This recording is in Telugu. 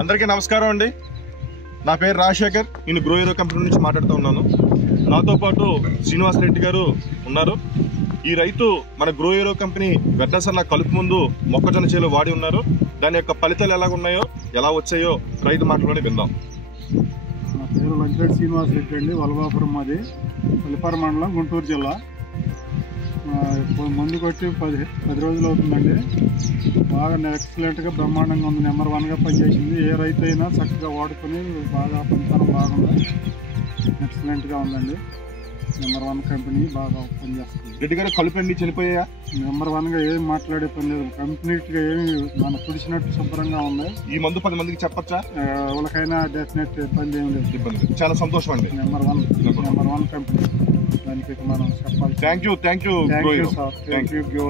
అందరికీ నమస్కారం అండి. నా పేరు రాజశేఖర్. నేను గ్రో హీరో కంపెనీ నుంచి మాట్లాడుతూ ఉన్నాను. నాతో పాటు శ్రీనివాస్ రెడ్డి గారు ఉన్నారు. ఈ రైతు మన గ్రో హీరో కంపెనీ వెడ్డసర్ల కలుపు ముందు మొక్కజొన్న చేలో వాడి ఉన్నారు. దాని యొక్క ఫలితాలు ఎలా ఉన్నాయో, ఎలా వచ్చాయో రైతు మాటలోనే విందాం. నా పేరు లంకేటి శ్రీనివాస్ రెడ్డి అండి. వలవాపురం మాది, పల్లిపార మండలం, గుంటూరు జిల్లా. మందు కొట్టి 10 రోజులు అవుతుందండి. బాగా ఎక్సలెంట్గా బ్రహ్మాండంగా ఉంది. నెంబర్ 1గా పనిచేసింది. ఏ రైతు అయినా చక్కగా వాడుకొని బాగా పనితనం బాగుంది. ఎక్సలెంట్గా ఉందండి. నెంబర్ 1 కంపెనీ బాగా పనిచేస్తుంది. రెడ్డి గారు కలుపు అండి చనిపోయా? నెంబర్ 1గా ఏం మాట్లాడే పని లేదు. కంప్లీట్గా ఏమి మనం తుడిచినట్టు శుభ్రంగా ఉన్నాయి. ఈ మందు 10 మందికి చెప్పచ్చా? ఎవరికైనా డెఫినెట్ ఇబ్బంది ఏమి లేదు. ఇబ్బంది. చాలా సంతోషం అండి. Number 1 company. దానికి మనం చెప్పాలి. Thank you sir. Thank you.